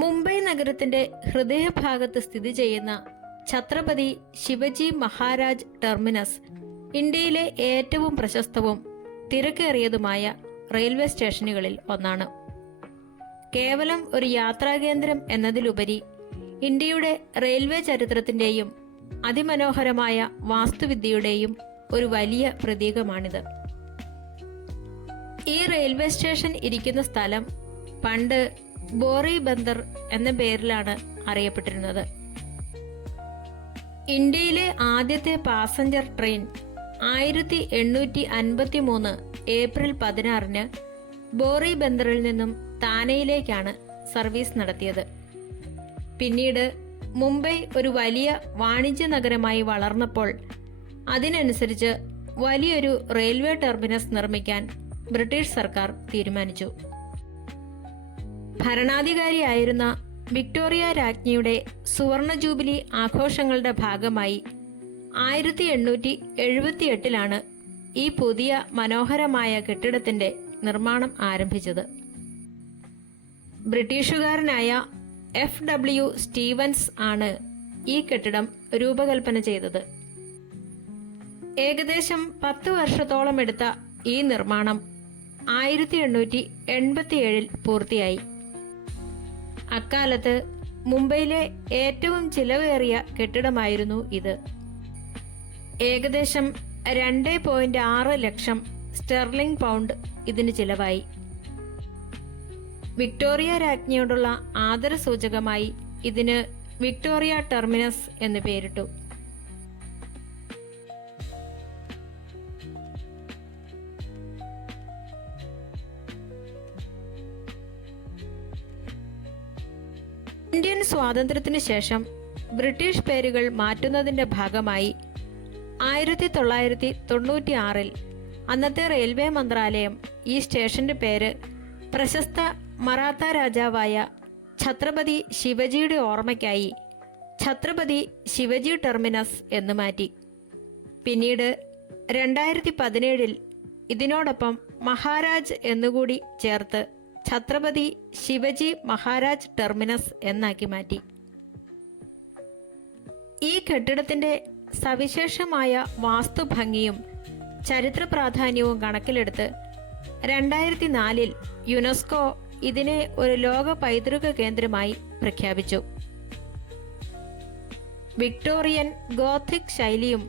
മുംബൈ നഗരത്തിന്റെ ഹൃദയഭാഗത്ത് സ്ഥിതി ചെയ്യുന്ന ഛത്രപതി ശിവജി മഹാരാജ് ടെർമിനസ് ഇന്ത്യയിലെ ഏറ്റവും പ്രശസ്തവും തിരക്കേറിയതുമായ റെയിൽവേ സ്റ്റേഷനുകളിൽ ഒന്നാണ്. കേവലം ഒരു യാത്രാകേന്ദ്രം എന്നതിലുപരി ഇന്ത്യയുടെ റെയിൽവേ ചരിത്രത്തിന്റെയും അതിമനോഹരമായ വാസ്തുവിദ്യയുടെയും ഒരു വലിയ പ്രതീകമാണിത്. ഈ റെയിൽവേ സ്റ്റേഷൻ ഇരിക്കുന്ന സ്ഥലം പണ്ട് ബോറി ബന്ദർ എന്ന പേരിലാണ് അറിയപ്പെട്ടിരുന്നത്. ഇന്ത്യയിലെ ആദ്യത്തെ പാസഞ്ചർ ട്രെയിൻ 1853 ഏപ്രിൽ 16 ബോറി ബന്ദറിൽ നിന്നും താനെയിലേക്കാണ് സർവീസ് നടത്തിയത്. പിന്നീട് മുംബൈ ഒരു വലിയ വാണിജ്യ നഗരമായി വളർന്നപ്പോൾ അതിനനുസരിച്ച് വലിയൊരു റെയിൽവേ ടെർമിനസ് നിർമ്മിക്കാൻ ബ്രിട്ടീഷ് സർക്കാർ തീരുമാനിച്ചു. ഭരണാധികാരിയായിരുന്ന വിക്ടോറിയ രാജ്ഞിയുടെ സുവർണ ജൂബിലി ആഘോഷങ്ങളുടെ ഭാഗമായി 1878 ഈ പുതിയ മനോഹരമായ കെട്ടിടത്തിന്റെ നിർമ്മാണം ആരംഭിച്ചത്. ബ്രിട്ടീഷുകാരനായ FW സ്റ്റീവൻസ് ആണ് ഈ കെട്ടിടം രൂപകൽപ്പന ചെയ്തത്. ഏകദേശം 10 വർഷത്തോളം എടുത്ത ഈ നിർമ്മാണം 1887 പൂർത്തിയായി. അക്കാലത്ത് മുംബൈയിലെ ഏറ്റവും ചിലവേറിയ കെട്ടിടമായിരുന്നു ഇത്. ഏകദേശം 2.6 ലക്ഷം സ്റ്റെർലിംഗ് പൗണ്ട് ഇതിന് ചിലവായി. വിക്ടോറിയ രാജ്ഞിയോടുള്ള ആദരസൂചകമായി ഇതിന് വിക്ടോറിയ ടെർമിനസ് എന്ന് പേരിട്ടു. ഇന്ത്യൻ സ്വാതന്ത്ര്യത്തിനു ശേഷം ബ്രിട്ടീഷ് പേരുകൾ മാറ്റുന്നതിന്റെ ഭാഗമായി 1996 അന്നത്തെ റെയിൽവേ മന്ത്രാലയം ഈ സ്റ്റേഷന്റെ പേര് പ്രശസ്ത മറാത്ത രാജാവായ ഛത്രപതി ശിവജിയുടെ ഓർമ്മയ്ക്കായി ഛത്രപതി ശിവജി ടെർമിനസ് എന്ന് മാറ്റി. പിന്നീട് 2017 ഇതിനോടൊപ്പം മഹാരാജ് എന്നുകൂടി ചേർത്ത് ഛത്രപതി ശിവജി മഹാരാജ് ടെർമിനസ് എന്നാക്കി മാറ്റി. ഈ കെട്ടിടത്തിന്റെ സവിശേഷമായ വാസ്തുഭംഗിയും ചരിത്ര പ്രാധാന്യവും കണക്കിലെടുത്ത് 2004 യുനെസ്കോ ഇതിനെ ഒരു ലോക പൈതൃക കേന്ദ്രമായി പ്രഖ്യാപിച്ചു. വിക്ടോറിയൻ ഗോഥിക് ശൈലിയും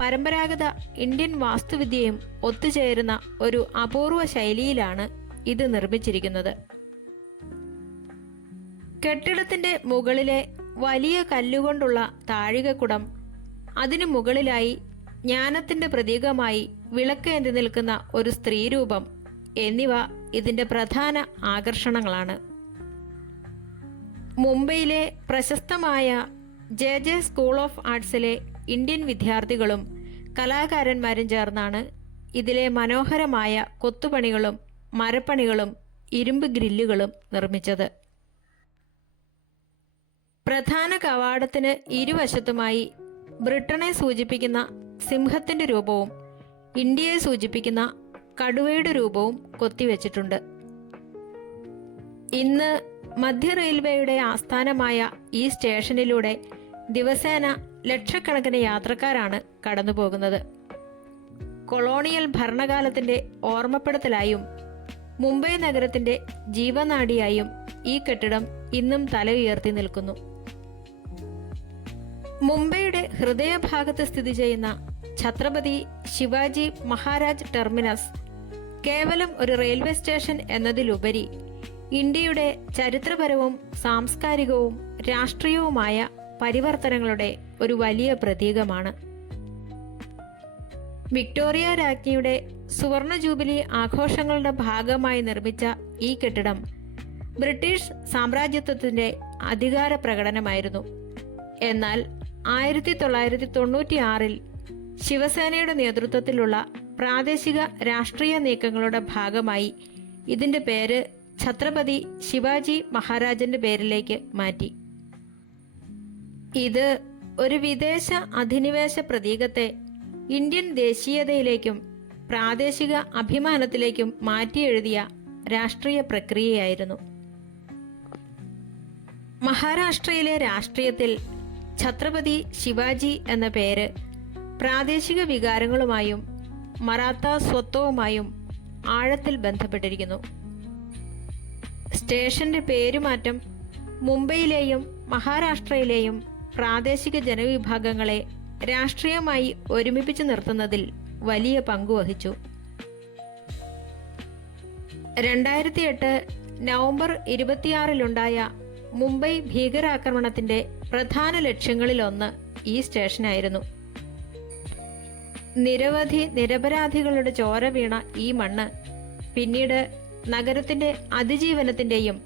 പരമ്പരാഗത ഇന്ത്യൻ വാസ്തുവിദ്യയും ഒത്തുചേരുന്ന ഒരു അപൂർവ ശൈലിയിലാണ് ഇത് നിർമ്മിച്ചിരിക്കുന്നത്. കെട്ടിടത്തിന്റെ മുകളിലെ വലിയ കല്ലുകൊണ്ടുള്ള താഴികക്കുടം, അതിനു മുകളിലായി ജ്ഞാനത്തിന്റെ പ്രതീകമായി വിളക്കേന്തി നിൽക്കുന്ന ഒരു സ്ത്രീരൂപം എന്നിവ ഇതിന്റെ പ്രധാന ആകർഷണങ്ങളാണ്. മുംബൈയിലെ പ്രശസ്തമായ JJ സ്കൂൾ ഓഫ് ആർട്സിലെ ഇന്ത്യൻ വിദ്യാർത്ഥികളും കലാകാരന്മാരും ചേർന്നാണ് ഇതിലെ മനോഹരമായ കൊത്തുപണികളും മരപ്പണികളും ഇരുമ്പ് ഗ്രില്ലുകളും നിർമ്മിച്ചത്. പ്രധാന കവാടത്തിന് ഇരുവശത്തുമായി ബ്രിട്ടനെ സൂചിപ്പിക്കുന്ന സിംഹത്തിന്റെ രൂപവും ഇന്ത്യയെ സൂചിപ്പിക്കുന്ന കടുവയുടെ രൂപവും കൊത്തിവെച്ചിട്ടുണ്ട്. ഇന്ന് മധ്യ റെയിൽവേയുടെ ആസ്ഥാനമായ ഈ സ്റ്റേഷനിലൂടെ ദിവസേന ലക്ഷക്കണക്കിന് യാത്രക്കാരാണ് കടന്നുപോകുന്നത്. കൊളോണിയൽ ഭരണകാലത്തിന്റെ ഓർമ്മപ്പെടുത്തലായും മുംബൈ നഗരത്തിന്റെ ജീവനാഡിയായും ഈ കെട്ടിടം ഇന്നും തല ഉയർത്തി നിൽക്കുന്നു. മുംബൈയുടെ ഹൃദയഭാഗത്ത് സ്ഥിതി ചെയ്യുന്ന ഛത്രപതി ശിവാജി മഹാരാജ് ടെർമിനസ് കേവലം ഒരു റെയിൽവേ സ്റ്റേഷൻ എന്നതിലുപരി ഇന്ത്യയുടെ ചരിത്രപരവും സാംസ്കാരികവും രാഷ്ട്രീയവുമായ പരിവർത്തനങ്ങളുടെ ഒരു വലിയ പ്രതീകമാണ്. വിക്ടോറിയ രാജ്ഞിയുടെ സുവർണ ജൂബിലി ആഘോഷങ്ങളുടെ ഭാഗമായി നിർമ്മിച്ച ഈ കെട്ടിടം ബ്രിട്ടീഷ് സാമ്രാജ്യത്വത്തിന്റെ അധികാര പ്രകടനമായിരുന്നു. എന്നാൽ 1996 ശിവസേനയുടെ നേതൃത്വത്തിലുള്ള പ്രാദേശിക രാഷ്ട്രീയ നീക്കങ്ങളുടെ ഭാഗമായി ഇതിന്റെ പേര് ഛത്രപതി ശിവാജി മഹാരാജന്റെ പേരിലേക്ക് മാറ്റി. ഇത് ഒരു വിദേശ അധിനിവേശ പ്രതീകത്തെ ഇന്ത്യൻ ദേശീയതയിലേക്കും പ്രാദേശിക അഭിമാനത്തിലേക്കും മാറ്റിയെഴുതിയ രാഷ്ട്രീയ പ്രക്രിയയായിരുന്നു. മഹാരാഷ്ട്രയിലെ രാഷ്ട്രീയത്തിൽ ഛത്രപതി ശിവാജി എന്ന പേര് പ്രാദേശിക വികാരങ്ങളുമായും മറാത്ത സ്വത്വവുമായും ആഴത്തിൽ ബന്ധപ്പെട്ടിരിക്കുന്നു. സ്റ്റേഷന്റെ പേരുമാറ്റം മുംബൈയിലെയും മഹാരാഷ്ട്രയിലെയും പ്രാദേശിക ജനവിഭാഗങ്ങളെ രാഷ്ട്രീയമായി ഒരുമിപ്പിച്ചു നിർത്തുന്നതിൽ വലിയ പങ്കുവഹിച്ചു. 2008 നവംബർ 26-ലുണ്ടായ മുംബൈ ഭീകരാക്രമണത്തിന്റെ പ്രധാന ലക്ഷ്യങ്ങളിലൊന്ന് ഈ സ്റ്റേഷനായിരുന്നു. നിരവധി നിരപരാധികളുടെ ചോര വീണ ഈ മണ്ണ് പിന്നീട് നഗരത്തിന്റെ അതിജീവനത്തിന്റെയും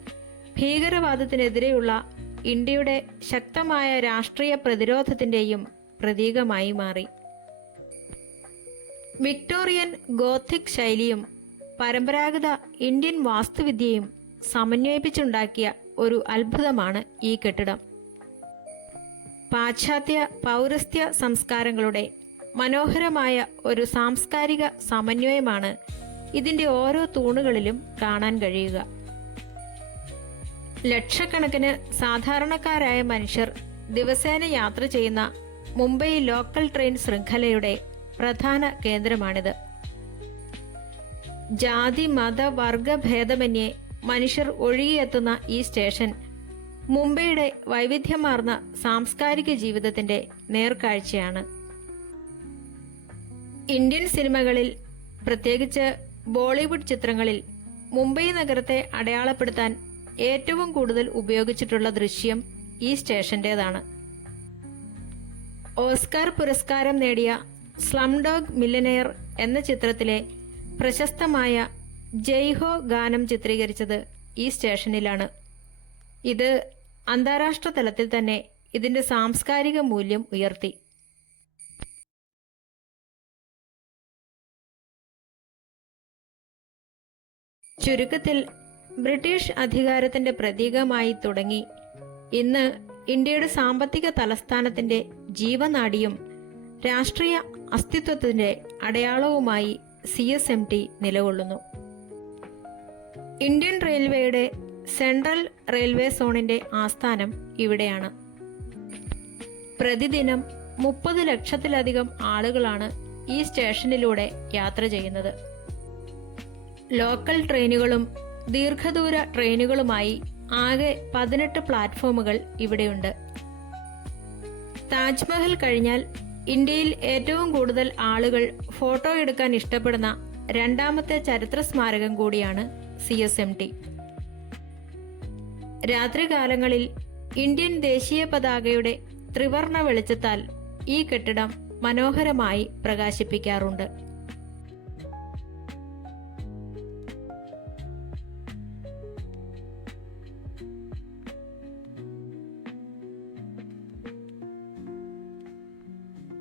ഭീകരവാദത്തിനെതിരെയുള്ള ഇന്ത്യയുടെ ശക്തമായ രാഷ്ട്രീയ പ്രതിരോധത്തിന്റെയും പ്രതീകമായി മാറി. വിക്ടോറിയൻ ഗോഥിക് ശൈലിയും പരമ്പരാഗത ഇന്ത്യൻ വാസ്തുവിദ്യയും സമന്വയിപ്പിച്ചുണ്ടാക്കിയ ഒരു അത്ഭുതമാണ് ഈ കെട്ടിടം. പാശ്ചാത്യ പൗരസ്ത്യ സംസ്കാരങ്ങളുടെ മനോഹരമായ ഒരു സാംസ്കാരിക സമന്വയമാണ് ഇതിന്റെ ഓരോ തൂണുകളിലും കാണാൻ കഴിയുക. ലക്ഷക്കണക്കിന് സാധാരണക്കാരായ മനുഷ്യർ ദിവസേന യാത്ര ചെയ്യുന്ന മുംബൈ ലോക്കൽ ട്രെയിൻ ശൃംഖലയുടെ പ്രധാന കേന്ദ്രമാണിത്. ജാതി മത വർഗ ഭേദമന്യേ മനുഷ്യർ ഒഴുകിയെത്തുന്ന ഈ സ്റ്റേഷൻ മുംബൈയുടെ വൈവിധ്യമാർന്ന സാംസ്കാരിക ജീവിതത്തിന്റെ നേർക്കാഴ്ചയാണ്. ഇന്ത്യൻ സിനിമകളിൽ, പ്രത്യേകിച്ച് ബോളിവുഡ് ചിത്രങ്ങളിൽ, മുംബൈ നഗരത്തെ അടയാളപ്പെടുത്താൻ ഏറ്റവും കൂടുതൽ ഉപയോഗിച്ചിട്ടുള്ള ദൃശ്യം ഈ സ്റ്റേഷന്റേതാണ്. ഓസ്കാർ പുരസ്കാരം നേടിയ സ്ലംഡോഗ് മില്ലനെയർ എന്ന ചിത്രത്തിലെ പ്രശസ്തമായ ജയ് ഹോ ഗാനം ചിത്രീകരിച്ചത് ഈ സ്റ്റേഷനിലാണ്. ഇത് അന്താരാഷ്ട്ര തലത്തിൽ തന്നെ ഇതിന്റെ സാംസ്കാരിക മൂല്യം ഉയർത്തി. ചുരുക്കത്തിൽ, ബ്രിട്ടീഷ് അധികാരത്തിന്റെ പ്രതീകമായി തുടങ്ങി ഇന്ന് ഇന്ത്യയുടെ സാമ്പത്തിക തലസ്ഥാനത്തിന്റെ ജീവനാഡിയും രാഷ്ട്രീയ അസ്തിത്വത്തിന്റെ അടയാളവുമായി CSMT നിലകൊള്ളുന്നു. ഇന്ത്യൻ റെയിൽവേയുടെ സെൻട്രൽ റെയിൽവേ സോണിന്റെ ആസ്ഥാനം ഇവിടെയാണ്. പ്രതിദിനം 30 ലക്ഷത്തിലധികം ആളുകളാണ് ഈ സ്റ്റേഷനിലൂടെ യാത്ര ചെയ്യുന്നത്. ലോക്കൽ ട്രെയിനുകളും ദീർഘദൂര ട്രെയിനുകളുമായി ആകെ 18 പ്ലാറ്റ്ഫോമുകൾ ഇവിടെയുണ്ട്. താജ്മഹൽ കഴിഞ്ഞാൽ ഇന്ത്യയിൽ ഏറ്റവും കൂടുതൽ ആളുകൾ ഫോട്ടോ എടുക്കാൻ ഇഷ്ടപ്പെടുന്ന രണ്ടാമത്തെ ചരിത്ര സ്മാരകം കൂടിയാണ് CSMT. രാത്രികാലങ്ങളിൽ ഇന്ത്യൻ ദേശീയ പതാകയുടെ ത്രിവർണ വെളിച്ചത്താൽ ഈ കെട്ടിടം മനോഹരമായി പ്രകാശിപ്പിക്കാറുണ്ട്.